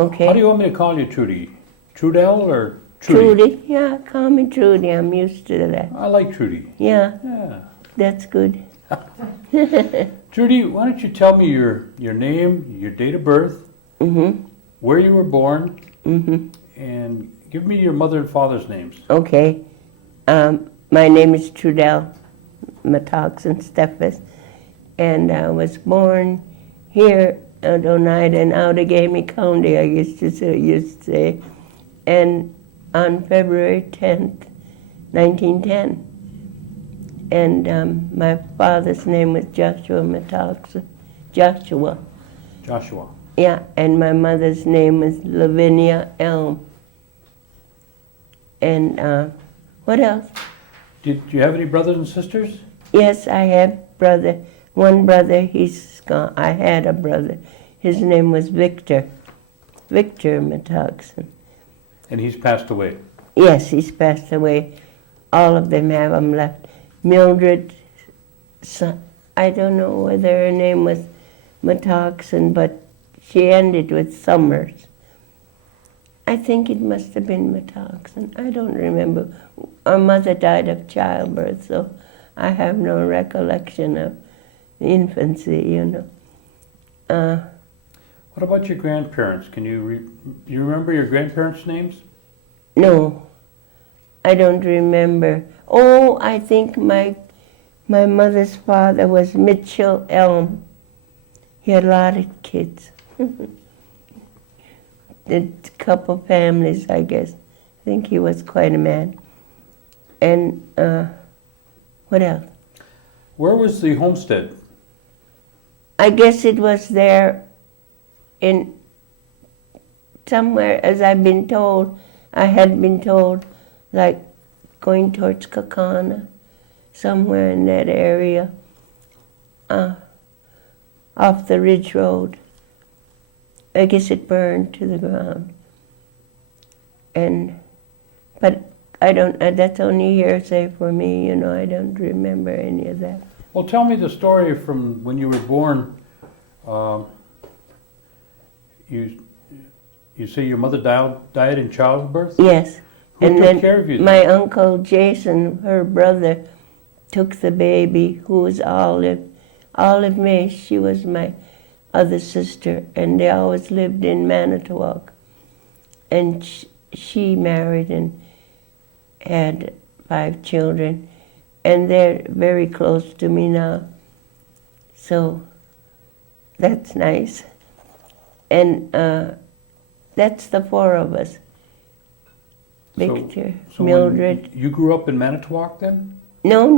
Okay. How do you want me to call you, Trudy? Trudell or Trudy? Trudy. Yeah, call me Trudy. I'm used to that. I like Trudy. Yeah, Yeah. that's good. Trudy, why don't you tell me your name, your date of birth, Mm-hmm. where you were born, Mm-hmm. and give me your mother and father's names. Okay. My name is Trudell M Steffes, and I was born here at Oneida in Outagamie County, I used to say, and on February 10th, 1910. And my father's name was Joshua Metoxen. Joshua. Joshua. Yeah, and my mother's name was Lavinia Elm. And what else? Did you have any brothers and sisters? Yes, I have one brother, he's gone. I had a brother. His name was Victor Metoxen. And he's passed away. Yes, he's passed away. All of them have him left. Mildred, I don't know whether her name was Metoxen, but she ended with Summers. I think it must have been Metoxen. I don't remember. Our mother died of childbirth, so I have no recollection of infancy, What about your grandparents? Can you you remember your grandparents' names? No, I don't remember. Oh, I think my mother's father was Mitchell Elm. He had a lot of kids. A couple families, I guess. I think he was quite a man. And what else? Where was the homestead? I guess it was there in somewhere, as I've been told. I had been told, like going towards Kakana, somewhere in that area, off the Ridge Road. I guess it burned to the ground. But I don't, that's only hearsay for me, I don't remember any of that. Well, tell me the story from when you were born. You say your mother died in childbirth? Yes. Who And took then care of you then? my uncle Jason, her brother, took the baby, who was Olive. Olive May, she was my other sister, and they always lived in Manitowoc. And she married and had 5 children, and they're very close to me now. So that's nice. And that's the 4 of us. Victor, So Mildred. you grew up in Manitowoc then? No,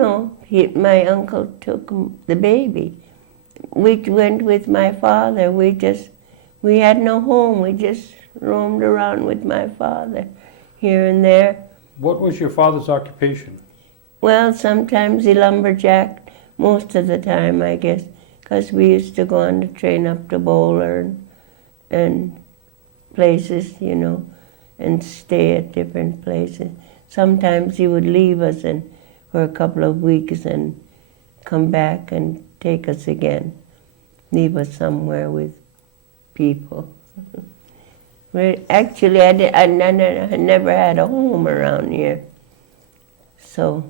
my uncle took the baby. We went with my father. We had no home. We just roamed around with my father here and there. What was your father's occupation? Well, sometimes he lumberjacked, most of the time, I guess, because we used to go on the train up to Bowler and places, and stay at different places. Sometimes he would leave us for a couple of weeks and come back and take us again, leave us somewhere with people. Actually, I never had a home around here, so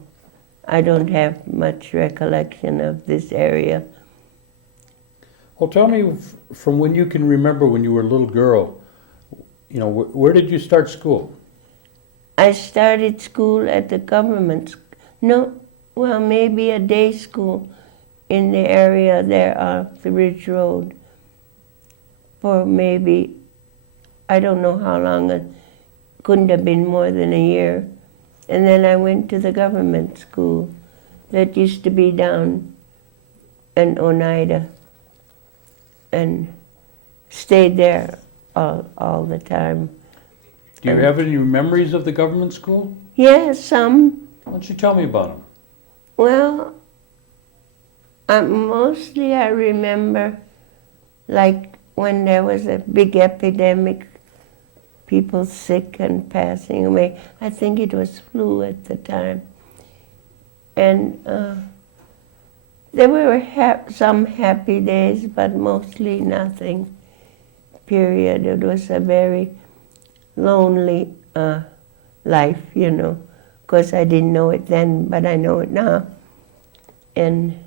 I don't have much recollection of this area. Well, tell me from when you can remember when you were a little girl, where did you start school? I started school at the government, maybe a day school in the area there off the Ridge Road for maybe, I don't know how long, it couldn't have been more than a year. And then I went to the government school that used to be down in Oneida and stayed there all the time. Do you have any memories of the government school? Yeah, some. Why don't you tell me about them? Well, mostly I remember, like when there was a big epidemic, people sick and passing away. I think it was flu at the time. And there were some happy days, but mostly nothing. period. It was a very lonely life, you know. Of course, I didn't know it then, but I know it now. And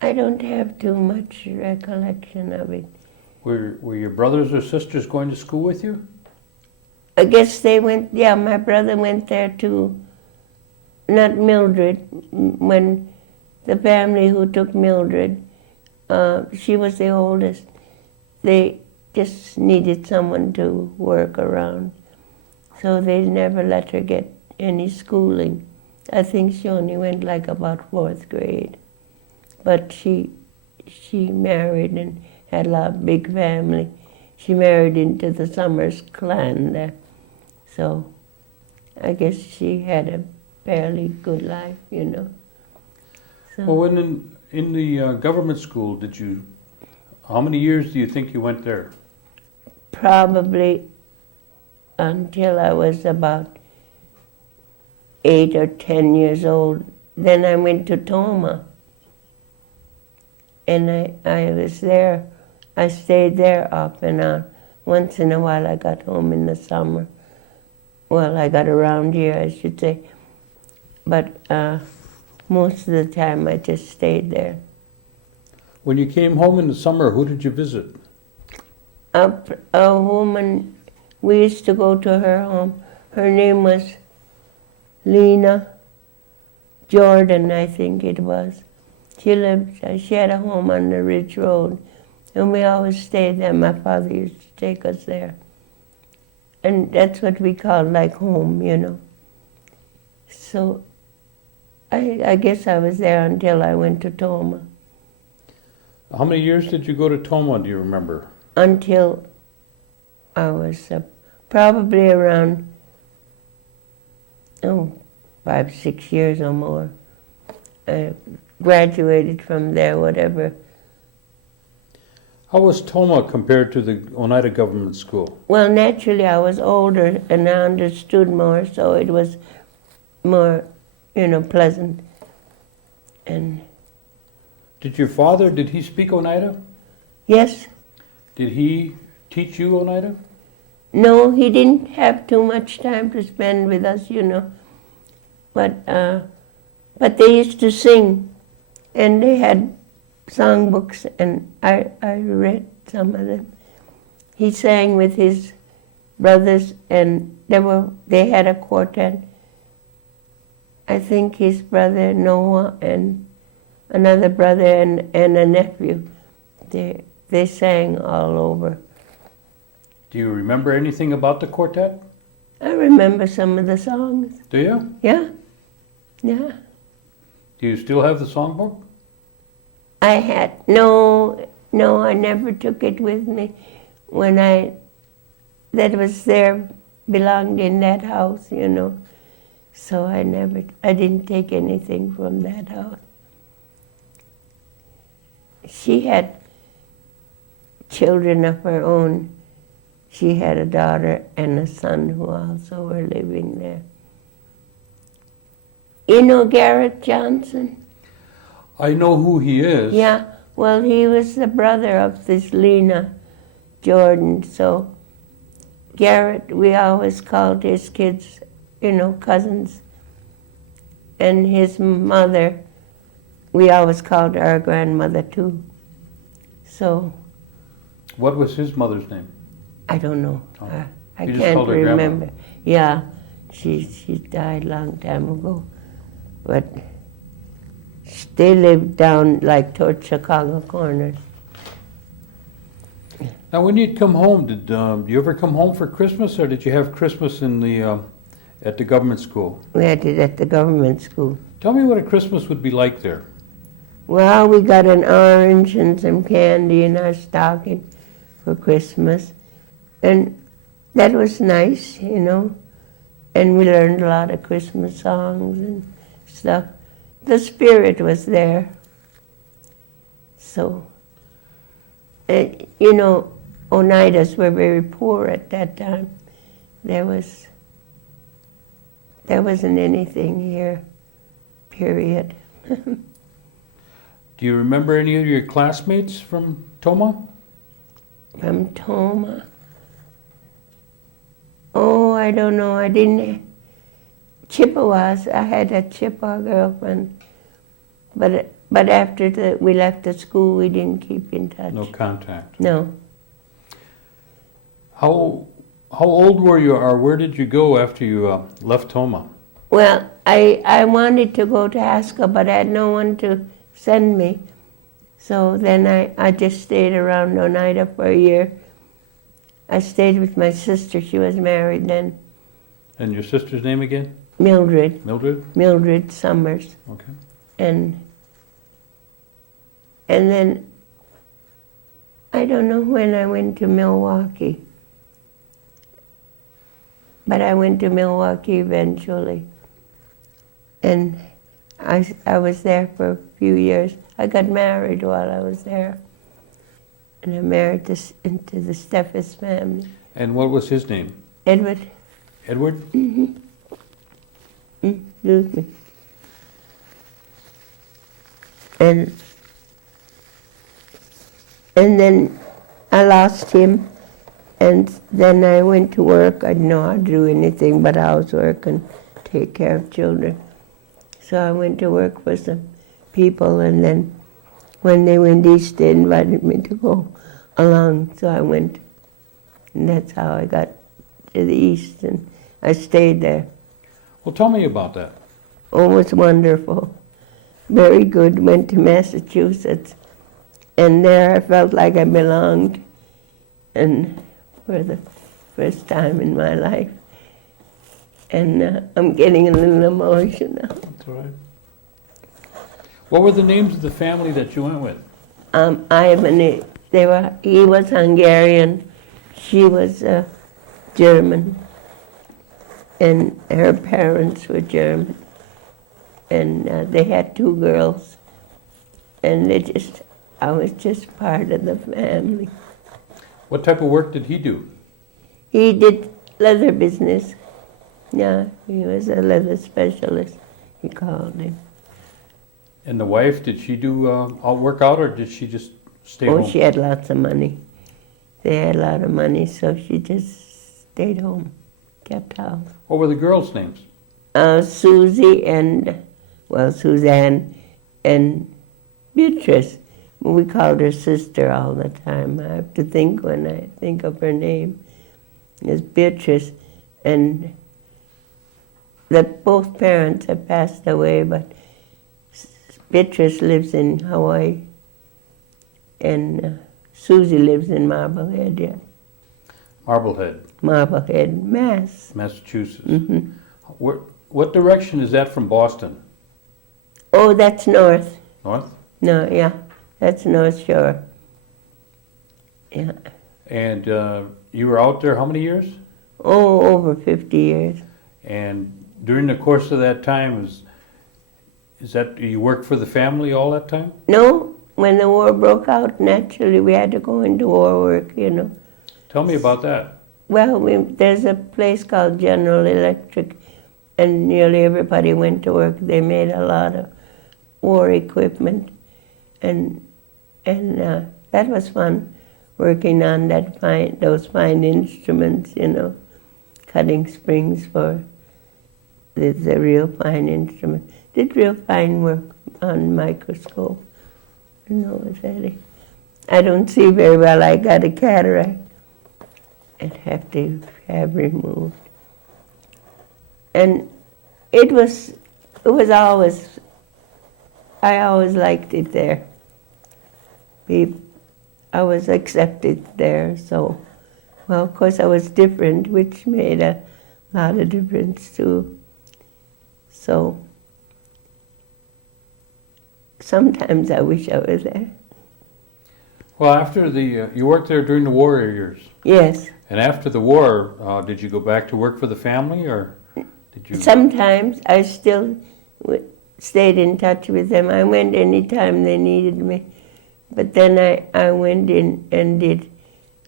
I don't have too much recollection of it. Were your brothers or sisters going to school with you? I guess they went, yeah, my brother went there too. Not Mildred. When the family who took Mildred, she was the oldest. They just needed someone to work around. So they never let her get any schooling. I think she only went like about 4th grade. But she married and had a big family. She married into the Summers clan there. So I guess she had a fairly good life, you know. So, Well, when in the government school, how many years do you think you went there? probably until I was about 8 or 10 years old. Then I went to Tomah. And I was there. I stayed there off and on. Once in a while I got home in the summer. Well, I got around here, I should say. But most of the time I just stayed there. When you came home in the summer, who did you visit? A woman, we used to go to her home. Her name was Lena Jordan, I think it was. She had a home on the Ridge Road, and we always stayed there. My father used to take us there. And that's what we called like home, you know. So I guess I was there until I went to Tomah. How many years did you go to Tomah, do you remember? Until I was probably around 5, 6 years or more. I graduated from there, whatever. How was Tomah compared to the Oneida government school? Well, naturally I was older and I understood more, so it was more, pleasant. And Did your father, did he speak Oneida? yes, Did he teach you Oneida? no, he didn't have too much time to spend with us, But they used to sing, and they had songbooks, and I read some of them. He sang with his brothers, and they had a quartet. I think his brother Noah and another brother and a nephew. They sang all over. Do you remember anything about the quartet? I remember some of the songs. Do you? Yeah, yeah. Do you still have the songbook? I had, no, I never took it with me. That was there, belonged in that house, So I didn't take anything from that house. She had children of her own. She had a daughter and a son who also were living there. You know Garrett Johnson? I know who he is. Yeah, well, he was the brother of this Lena Jordan. So Garrett, we always called his kids, cousins. And his mother, we always called our grandmother too. So. What was his mother's name? I don't know. Oh. I You just can't called her grandma. remember. Yeah, she died a long time ago. But they lived down like towards Chicago Corners. Now, when you'd come home, did you ever come home for Christmas, or did you have Christmas at the government school? We had it at the government school. Tell me what a Christmas would be like there. Well, we got an orange and some candy in our stocking for Christmas. And that was nice, And we learned a lot of Christmas songs and stuff. The spirit was there. So, Oneidas were very poor at that time. There wasn't anything here, period. Do you remember any of your classmates from Tomah? From Tomah. Oh, I don't know. I didn't. Chippewas. I had a Chippewa girlfriend, but after we left the school, we didn't keep in touch. No contact. No. How old were you, or where did you go after you left Tomah? Well, I wanted to go to Haskell, but I had no one to send me. So then I just stayed around Oneida for a year. I stayed with my sister. She was married then. And your sister's name again? Mildred. Mildred? Mildred Summers. Okay. And then I don't know when I went to Milwaukee. But I went to Milwaukee eventually. And I was there for a few years. I got married while I was there. And I married into the Steffes family. And what was his name? Edward. Edward? Mm-hmm. Excuse me. And then I lost him. And then I went to work. I didn't know how to do anything but housework and take care of children. So I went to work for some people, and then when they went east, they invited me to go along. So I went, and that's how I got to the east, and I stayed there. Well, tell me about that. Oh, it was wonderful. Very good. Went to Massachusetts, and there I felt like I belonged, and for the first time in my life. And I'm getting a little emotional. That's all right. What were the names of the family that you went with? Ivan, he was Hungarian, she was German, and her parents were German. And they had 2 girls, and I was just part of the family. What type of work did he do? He did leather business. Yeah, he was a leather specialist, he called him. And the wife, did she do all work out, or did she just stay home? Oh, she had lots of money. They had a lot of money, so she just stayed home, kept house. What were the girls' names? Susie and, Suzanne and Beatrice. We called her sister all the time. I have to think when I think of her name. It's Beatrice, and that both parents have passed away, but Beatrice lives in Hawaii, and Susie lives in Marblehead, yeah. Marblehead, Mass. Massachusetts. Mm-hmm. What direction is that from Boston? Oh, that's north. North? No, yeah, that's North Shore. Yeah. And you were out there how many years? Oh, over 50 years. And during the course of that time, is that you worked for the family all that time? No, when the war broke out, naturally we had to go into war work, Tell me about that. Well, there's a place called General Electric, and nearly everybody went to work. They made a lot of war equipment, and that was fun, working on those fine instruments, cutting springs for the real fine instrument. Did real fine work on microscope. I don't see very well. I got a cataract and have to have removed. And it was always, I always liked it there. I was accepted there, so, well, of course I was different, which made a lot of difference too. So, sometimes I wish I was there. Well, after you worked there during the war years. Yes. And after the war, did you go back to work for the family, or did you? Sometimes I still stayed in touch with them. I went anytime they needed me. But then I went in and did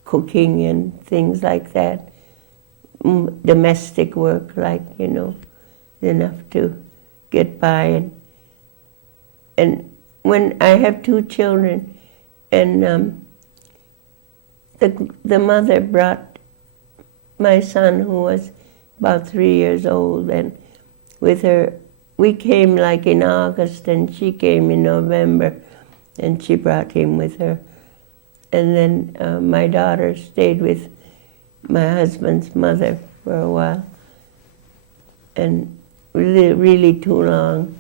cooking and things like that. Domestic work, enough to get by. And when I have 2 children, and the mother brought my son, who was about 3 years old, and with her, we came like in August, and she came in November, and she brought him with her. And then my daughter stayed with my husband's mother for a while, and really too long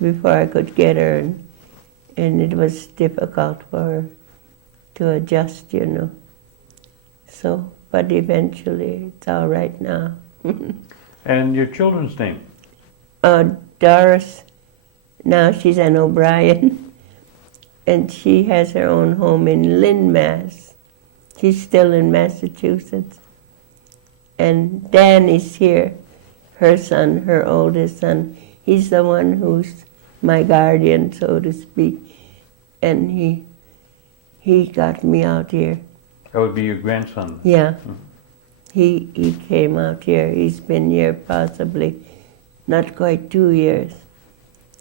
before I could get her, and it was difficult for her to adjust, you know. So, but eventually it's all right now. And your children's name? Doris, now she's an O'Brien, and she has her own home in Lynn, Mass. She's still in Massachusetts. And Dan is here, her son, her oldest son. He's the one who's my guardian, so to speak. And he got me out here. That would be your grandson? Yeah. He came out here. He's been here possibly not quite 2 years.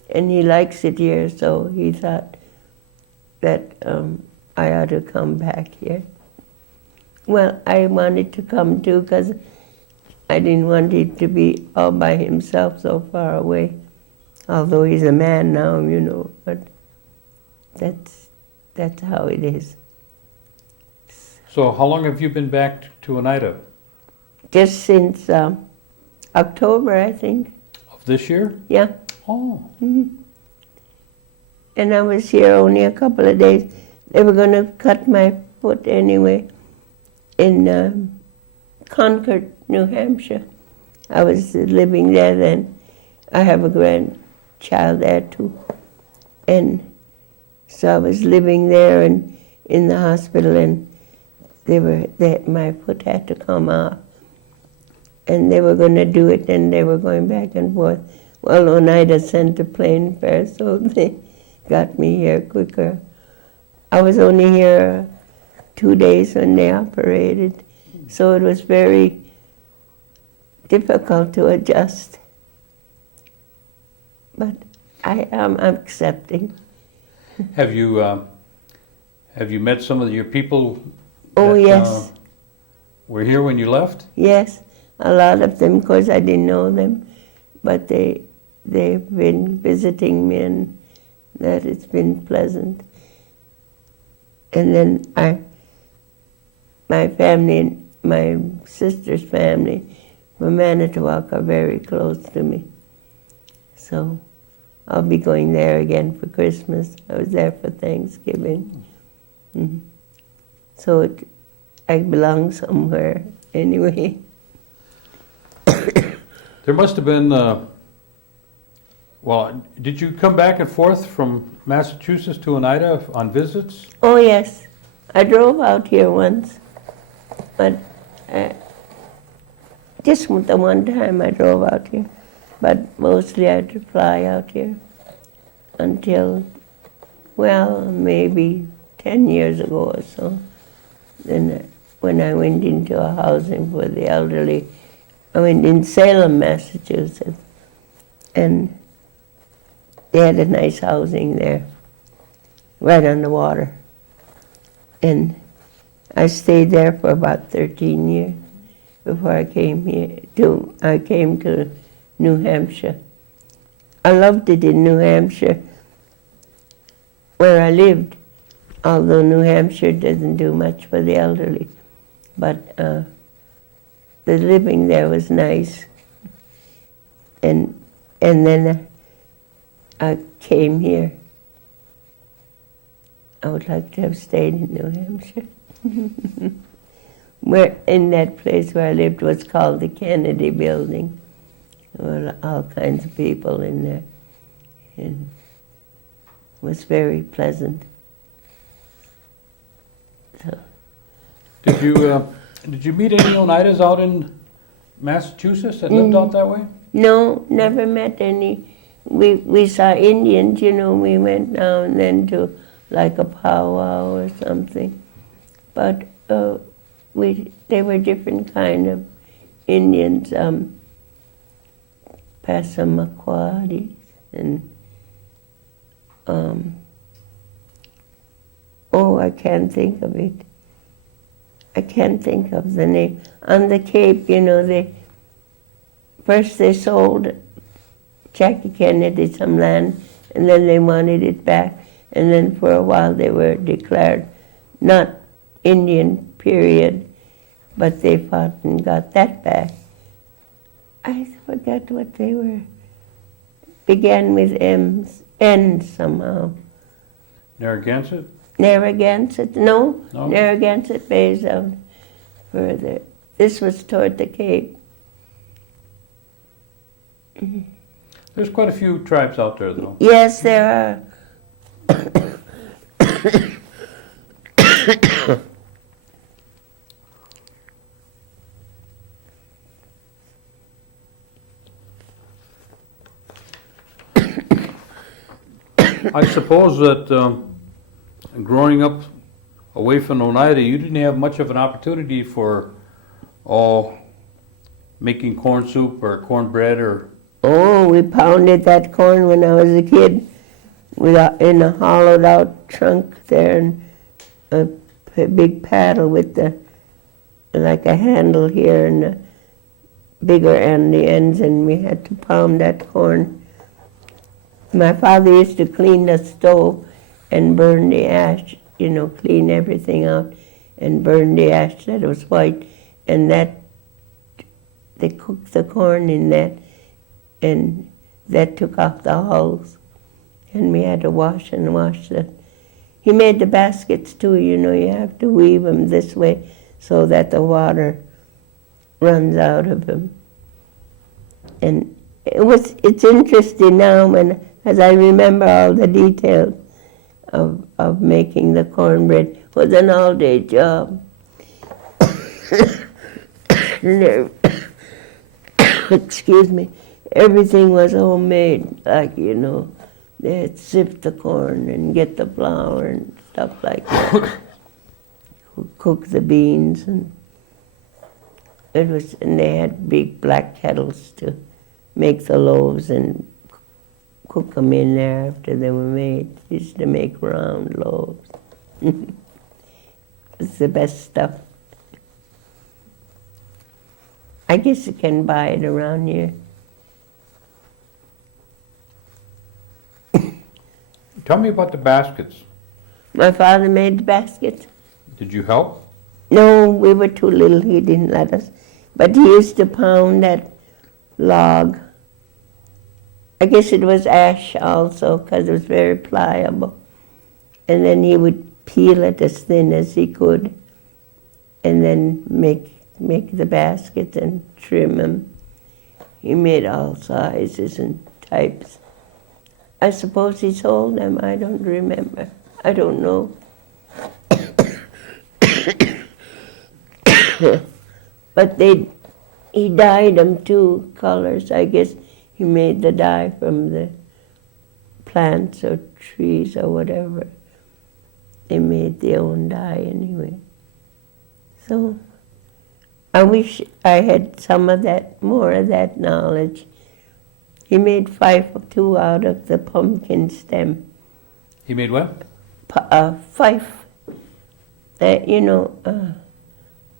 And he likes it here, so he thought that I ought to come back here. Well, I wanted to come too because I didn't want him to be all by himself so far away. Although he's a man now, you know, but that's how it is. So how long have you been back to Oneida? Just since October, I think. Of this year? Yeah. Oh. Mm-hmm. And I was here only a couple of days. They were going to cut my foot anyway in Concord, New Hampshire. I was living there then. I have a grandchild there too. And so I was living there and in the hospital, and my foot had to come off. And they were going to do it, and they were going back and forth. Well, Oneida sent a plane fare, so they got me here quicker. I was only here 2 days when they operated, so it was very difficult to adjust. But I am accepting. Have you met some of your people? Oh, that, yes. Were here when you left? Yes, a lot of them, because I didn't know them, but they've been visiting me, and that it's been pleasant. And then my family, my sister's family from Manitowoc are very close to me. So I'll be going there again for Christmas. I was there for Thanksgiving. Mm-hmm. So I belong somewhere anyway. There must have been, well, did you come back and forth from Massachusetts to Oneida on visits? Oh, yes. I drove out here once, but just the one time I drove out here. But mostly I had to fly out here until, well, maybe 10 years ago or so. Then when I went into a housing for the elderly, I went in Salem, Massachusetts, and they had a nice housing there, right on the water. And I stayed there for about 13 years before I came here. I came to New Hampshire. I loved it in New Hampshire, where I lived, although New Hampshire doesn't do much for the elderly. But the living there was nice. And then I came here. I would like to have stayed in New Hampshire. Where in that place where I lived was called the Kennedy Building. There were all kinds of people in there. And it was very pleasant. So. Did you meet any Oneidas out in Massachusetts that lived out that way? No, never met any. We saw Indians, you know. We went now and then to like a powwow or something. But they were different kind of Indians, Passamaquoddies and I can't think of it. I can't think of the name. On the Cape, you know, first they sold Jackie Kennedy some land, and then they wanted it back, and then for a while they were declared not Indian, period, but they fought and got that back. I forgot what they were. Began with N somehow. Narragansett? Narragansett? No. No? Narragansett Bay's out further. This was toward the Cape. There's quite a few tribes out there, though. Yes, there are. I suppose that growing up away from Oneida, you didn't have much of an opportunity for making corn soup or cornbread or... Oh, we pounded that corn when I was a kid in a hollowed out trunk there, and a big paddle with like a handle here and a bigger end, the ends, and we had to pound that corn. My father used to clean the stove and burn the ash, you know, clean everything out and burn the ash that was white, and they cooked the corn in that, and that took off the hulls, and we had to wash that. He made the baskets too, you know, you have to weave them this way so that the water runs out of them. And it's interesting now as I remember all the details of making the cornbread. It was an all-day job. Excuse me. Everything was homemade, like, you know, they'd sift the corn and get the flour and stuff like that. Cook the beans, and they had big black kettles to make the loaves and cook them in there after they were made. Used to make round loaves. It's the best stuff. I guess you can buy it around here. Tell me about the baskets. My father made the baskets. Did you help? No, we were too little. He didn't let us. But he used to pound that log. I guess it was ash also, because it was very pliable. And then he would peel it as thin as he could, and then make the baskets and trim them. He made all sizes and types. I suppose he sold them. I don't remember. I don't know. But he dyed them two colors. I guess he made the dye from the plants or trees or whatever. They made their own dye anyway. So I wish I had more of that knowledge. He made fife-two out of the pumpkin stem. He made what? Fife,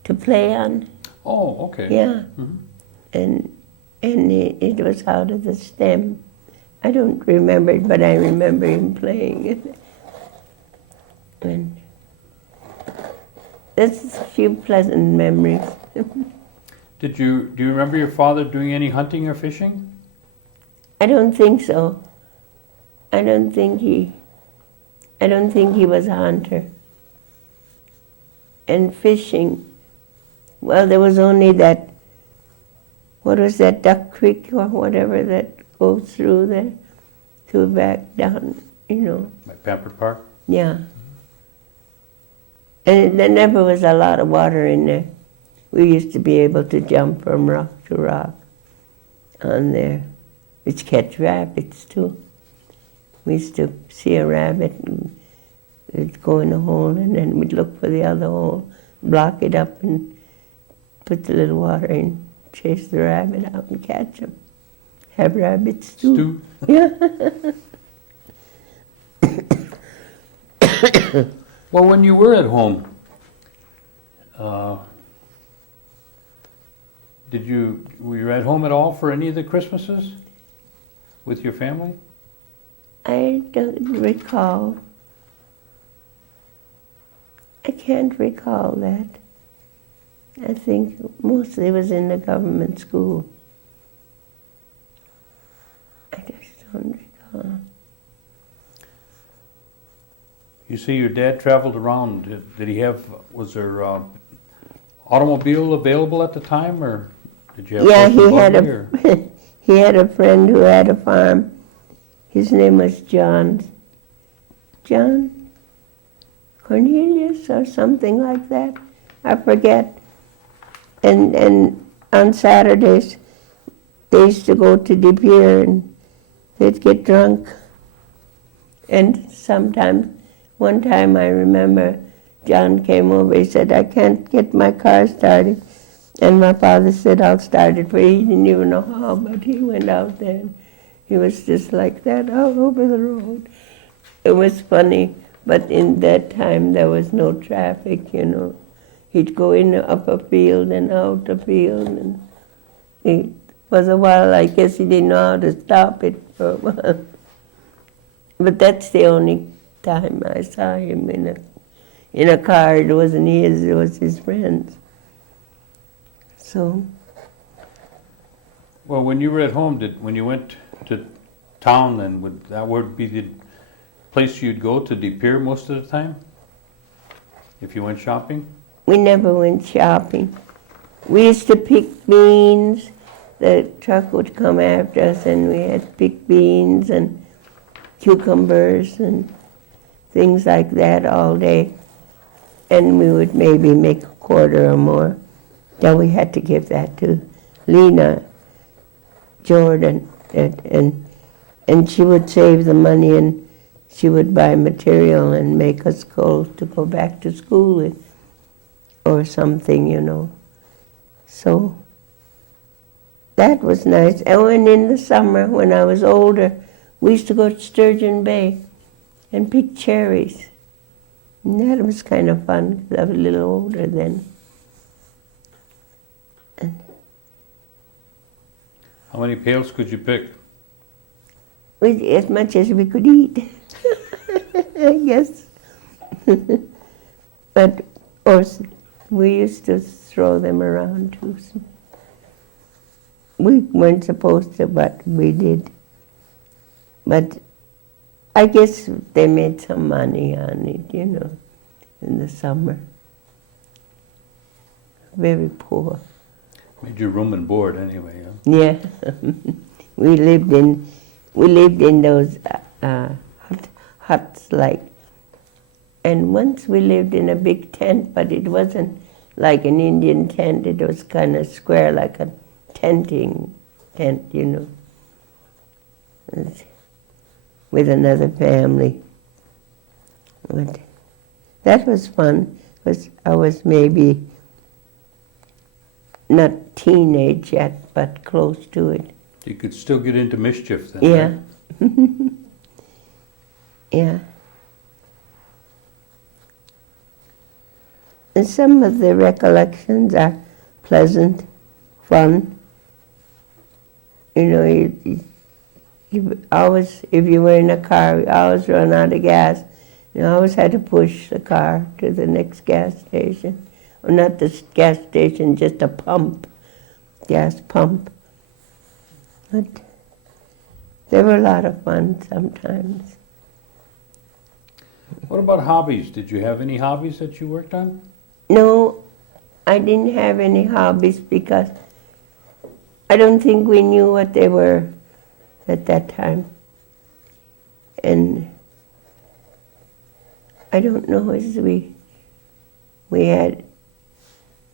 to play on. Oh, okay. Yeah, Mhm. and it was out of the stem. I don't remember it, but I remember him playing it. And there's a few pleasant memories. Do you remember your father doing any hunting or fishing? I don't think so. I don't think he was a hunter. And fishing, well, there was only that, what was that, Duck Creek or whatever that goes through there, to back down, you know. Like Pampered Park? Yeah. And there never was a lot of water in there. We used to be able to jump from rock to rock on there. We'd catch rabbits too. We used to see a rabbit and we'd go in a hole, and then we'd look for the other hole, block it up and put the little water in, chase the rabbit out and catch him. Have rabbit stew. Yeah. Well, when you were at home, Were you at home at all for any of the Christmases with your family? I don't recall. I can't recall that. I think mostly it was in the government school. I just don't recall. You see your dad traveled around. Was there automobile available at the time, or did you have Yeah, horse and buggy, he had a friend who had a farm. His name was John Cornelius or something like that. I forget. And on Saturdays, they used to go to De Pere and they'd get drunk. And sometimes, one time I remember John came over, he said, I can't get my car started. And my father said, I'll start it for you. He didn't even know how, but he went out there. And he was just like that all over the road. It was funny, but in that time there was no traffic, you know. He'd go in up a field and out a field, and it was a while, I guess he didn't know how to stop it for a while. But that's the only time I saw him in a car. It wasn't his, it was his friend's. So. Well, when you were at home, when you went to town, then would be the place you'd go to De Pere most of the time? If you went shopping? We never went shopping. We used to pick beans. The truck would come after us and we had to pick beans and cucumbers and things like that all day. And we would maybe make a quarter or more. Then we had to give that to Lena Jordan. And she would save the money and she would buy material and make us clothes to go back to school with or something, you know. So that was nice. And when in the summer, when I was older, we used to go to Sturgeon Bay and pick cherries. And that was kind of fun, because I was a little older then. How many pails could you pick? As much as we could eat, I guess. But of course, we used to throw them around too. So we weren't supposed to, but we did. But I guess they made some money on it, you know, in the summer. Very poor. Made you room and board anyway, huh? Yeah. we lived in those huts like. And once we lived in a big tent, but it wasn't like an Indian tent. It was kind of square, like a tenting tent, you know, with another family. But that was fun, because I was maybe not teenage yet, but close to it. You could still get into mischief then. Yeah. Right? Yeah. And some of the recollections are pleasant, fun. You know, you always, if you were in a car, you always run out of gas. You always had to push the car to the next gas station. Or not the gas station, just a pump, gas pump. But they were a lot of fun sometimes. What about hobbies? Did you have any hobbies that you worked on? No, I didn't have any hobbies because I don't think we knew what they were at that time. And I don't know if we had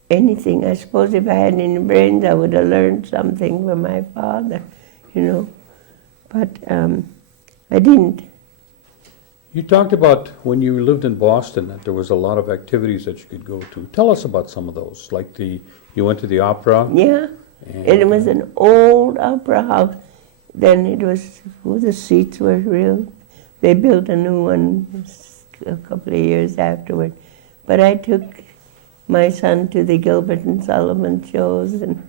anything. I suppose if I had any brains, I would have learned something from my father, you know. But I didn't. You talked about when you lived in Boston that there was a lot of activities that you could go to. Tell us about some of those, like you went to the opera. Yeah, and it was an old opera house. Then it was, the seats were real. They built a new one a couple of years afterward. But I took my son to the Gilbert and Sullivan shows, and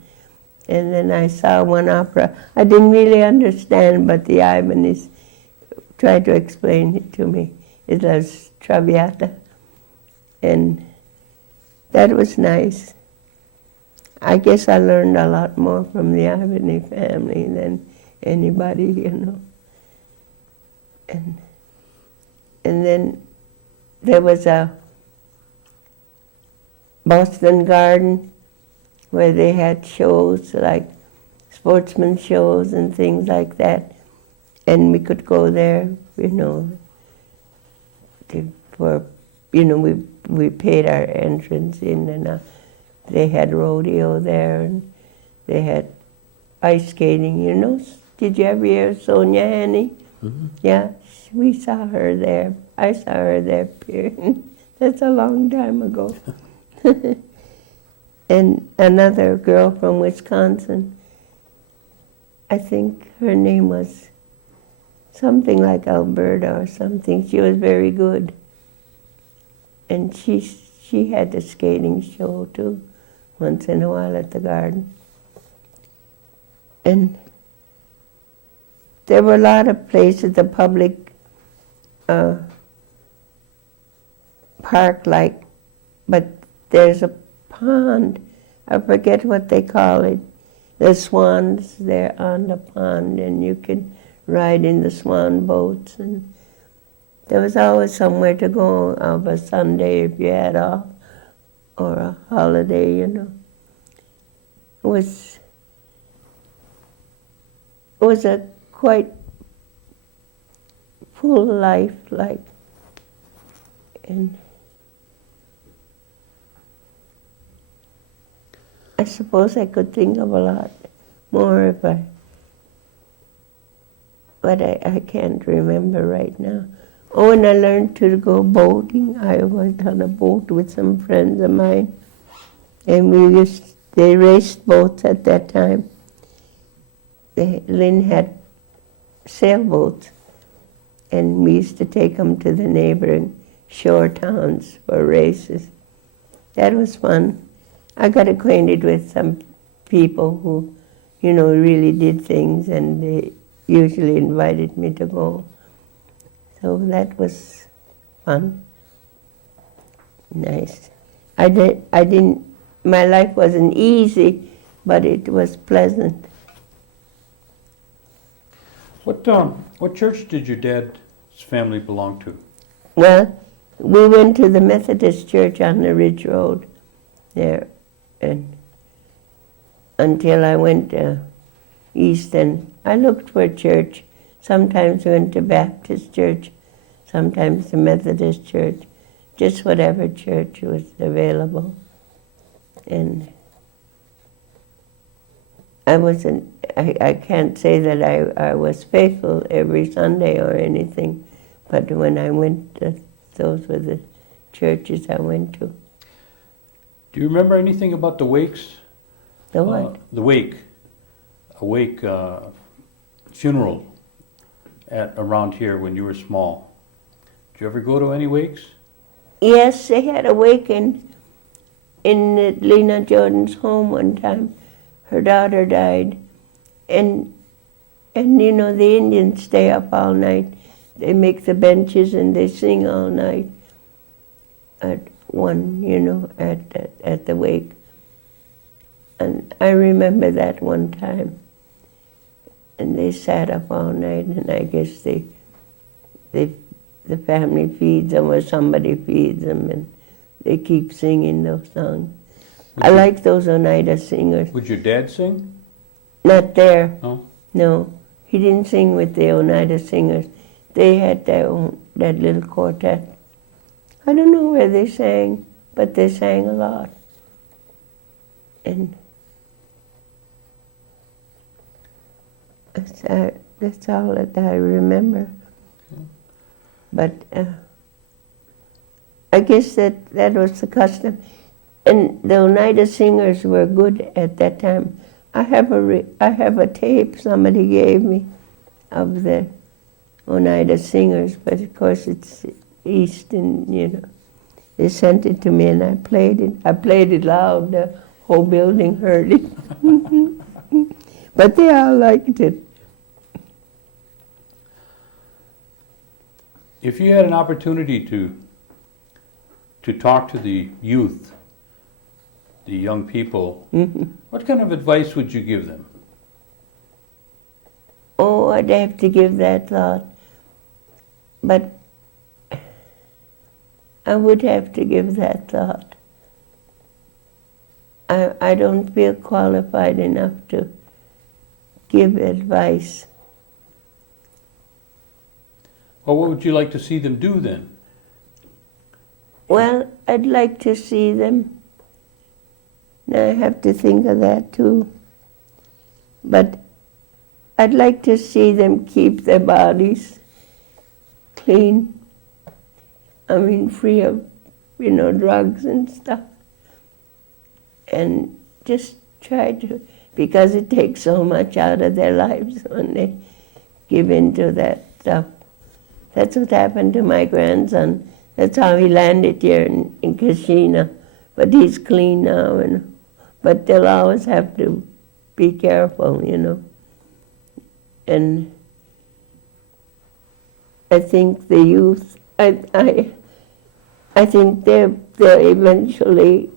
then I saw one opera. I didn't really understand, but the Ibanez tried to explain it to me. It was Traviata, and that was nice. I guess I learned a lot more from the Ibanez family than anybody, you know. And then there was a Boston Garden where they had shows like sportsman shows and things like that, and we could go there, you know, we paid our entrance in, and they had rodeo there, and they had ice skating, you know. Did you ever hear Sonia Haney? Mm-hmm. Yeah, we saw her there. I saw her there, period. That's a long time ago. And another girl from Wisconsin, I think her name was something like Alberta or something. She was very good. And she had a skating show too, once in a while at the garden. And there were a lot of places, the public park-like, but there's a pond, I forget what they call it. The swans there on the pond, and you can ride in the swan boats, and there was always somewhere to go of a Sunday if you had off, or a holiday, you know. It was a quite full life, like, and I suppose I could think of a lot more but I can't remember right now. Oh, and I learned to go boating. I was on a boat with some friends of mine, and they raced boats at that time. Lynn had sailboats, and we used to take them to the neighboring shore towns for races. That was fun. I got acquainted with some people who, you know, really did things, and they usually invited me to go. So that was fun. Nice. My life wasn't easy, but it was pleasant. What church did your dad's family belong to? Well, we went to the Methodist church on the Ridge Road there, and until I went east, and I looked for a church. Sometimes went to Baptist church, sometimes the Methodist church, just whatever church was available. And I can't say that I was faithful every Sunday or anything, but when I went, those were the churches I went to. Do you remember anything about the wakes? The what? The wake. A wake funeral around here when you were small. Did you ever go to any wakes? Yes, they had a wake in Lena Jordan's home one time. Her daughter died, and you know, the Indians stay up all night. They make the benches and they sing all night at at the wake. And I remember that one time. And they sat up all night, and I guess the family feeds them or somebody feeds them, and they keep singing those songs. I like those Oneida singers. Would your dad sing? Not there. No? No. He didn't sing with the Oneida singers. They had their own, that little quartet. I don't know where they sang, but they sang a lot. And that's all that I remember. Okay. But I guess that was the custom. And the Oneida singers were good at that time. I have a tape somebody gave me of the Oneida singers, but of course it's East, and you know, They sent it to me and I played it. I played it loud. The whole building heard it. But they all liked it. If you had an opportunity to talk to the youth, the young people, what kind of advice would you give them? Oh, I'd have to give that thought. But I would have to give that thought. I don't feel qualified enough to give advice. Well, what would you like to see them do then? Well, I'd like to see them. Now I have to think of that too. But I'd like to see them keep their bodies clean. I mean, free of, drugs and stuff. And just try to, because it takes so much out of their lives when they give into that stuff. That's what happened to my grandson. That's how he landed here in Kashina. But he's clean now, but they'll always have to be careful, And I think the youth, I think they'll eventually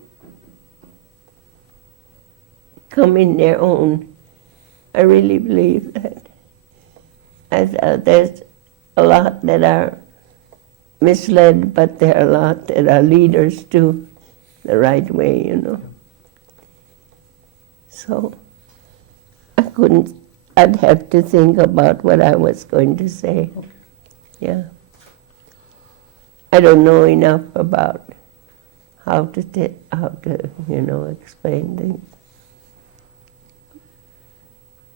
come in their own. I really believe that. There's a lot that are misled, but there are a lot that are leaders too, the right way, So I'd have to think about what I was going to say. Okay. Yeah. I don't know enough about how to explain things.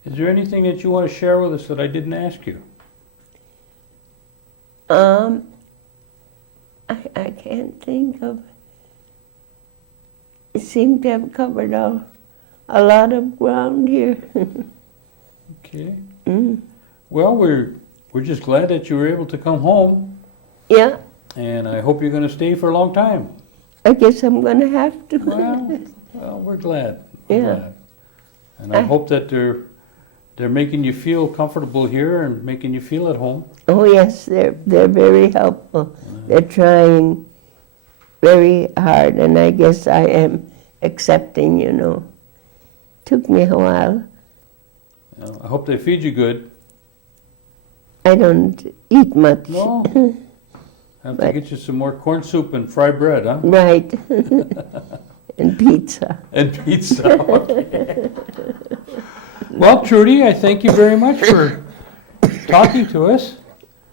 Is there anything that you want to share with us that I didn't ask you? I can't think of. It seemed to have covered a lot of ground here. Okay. Well, we're just glad that you were able to come home, Yeah, and I hope you're going to stay for a long time. I guess I'm going to have to. Well, we're glad. We're Yeah. glad. And I hope that they're making you feel comfortable here and making you feel at home. Oh yes, they're very helpful. They're trying very hard, and I guess I am accepting. Took me a while. I hope they feed you good. I don't eat much. No? Have to get you some more corn soup and fried bread, huh? Right. And pizza. And pizza. Okay. Well, Trudy, I thank you very much for talking to us.